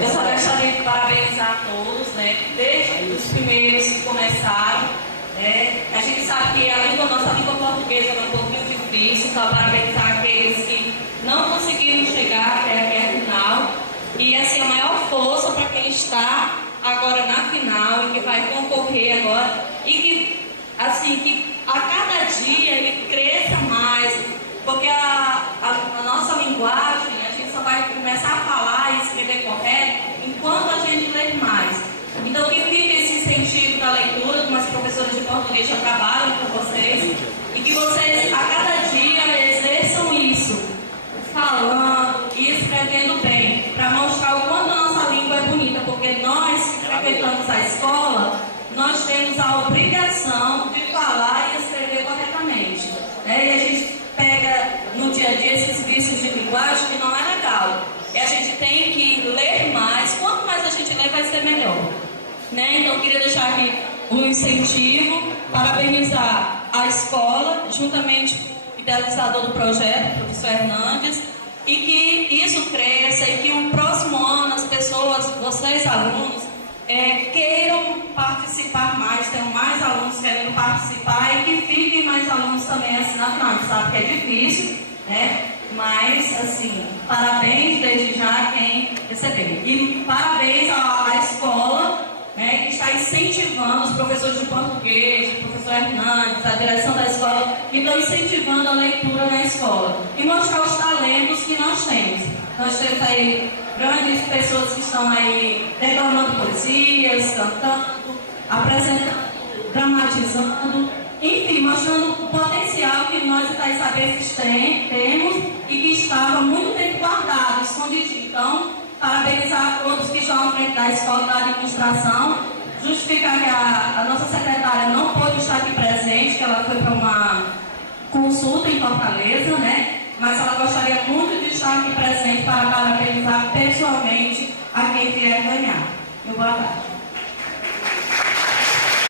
Eu só gostaria de parabenizar a todos, né? Desde os primeiros que começaram. A gente sabe que nossa língua portuguesa é um pouquinho difícil, então parabenizar aqueles que não conseguiram chegar até a final. E assim, a maior força para quem está agora na final e que vai concorrer agora. E que, assim, que a cada dia ele cresça mais, porque a nossa linguagem, a gente só vai começar a falar e escrever correto enquanto a gente ler mais. Então, que fique esse incentivo da leitura, como as professoras de português já trabalham com vocês, e que vocês, a cada dia, exerçam isso, falando e escrevendo bem, para mostrar o quanto a nossa língua é bonita, porque nós, que frequentamos a escola, nós temos a obrigação de falar e escrever corretamente. E a gente pega no dia a dia esses vícios de linguagem que não é legal. E a gente tem que ler mais, quanto mais a gente ler vai ser melhor. Então eu queria deixar aqui um incentivo, parabenizar a escola, juntamente com o idealizador do projeto, o professor Hernandes, e que isso cresça e que no próximo ano as pessoas, vocês alunos, queiram participar mais, tenham mais alunos querendo participar e que fiquem mais alunos também assim na final. A gente sabe que é difícil, mas assim, parabéns desde já a quem recebeu. E parabéns à escola, que está incentivando os professores de português, o professor Hernandes, a direção da escola, que estão incentivando a leitura na escola e mostrar os talentos que nós temos. Nós temos aí grandes pessoas que estão aí declamando poesias, cantando, apresentando, dramatizando, enfim, mostrando o potencial que nós e Thais Saberes temos e que estava muito tempo guardado, escondidinho. Então, parabenizar a todos que estão à frente da escola da administração, justificar que a nossa secretária não pôde estar aqui presente, que ela foi para uma consulta em Fortaleza, mas ela gostaria muito de estar aqui presente para parabenizar pessoalmente a quem vier ganhar. Boa tarde.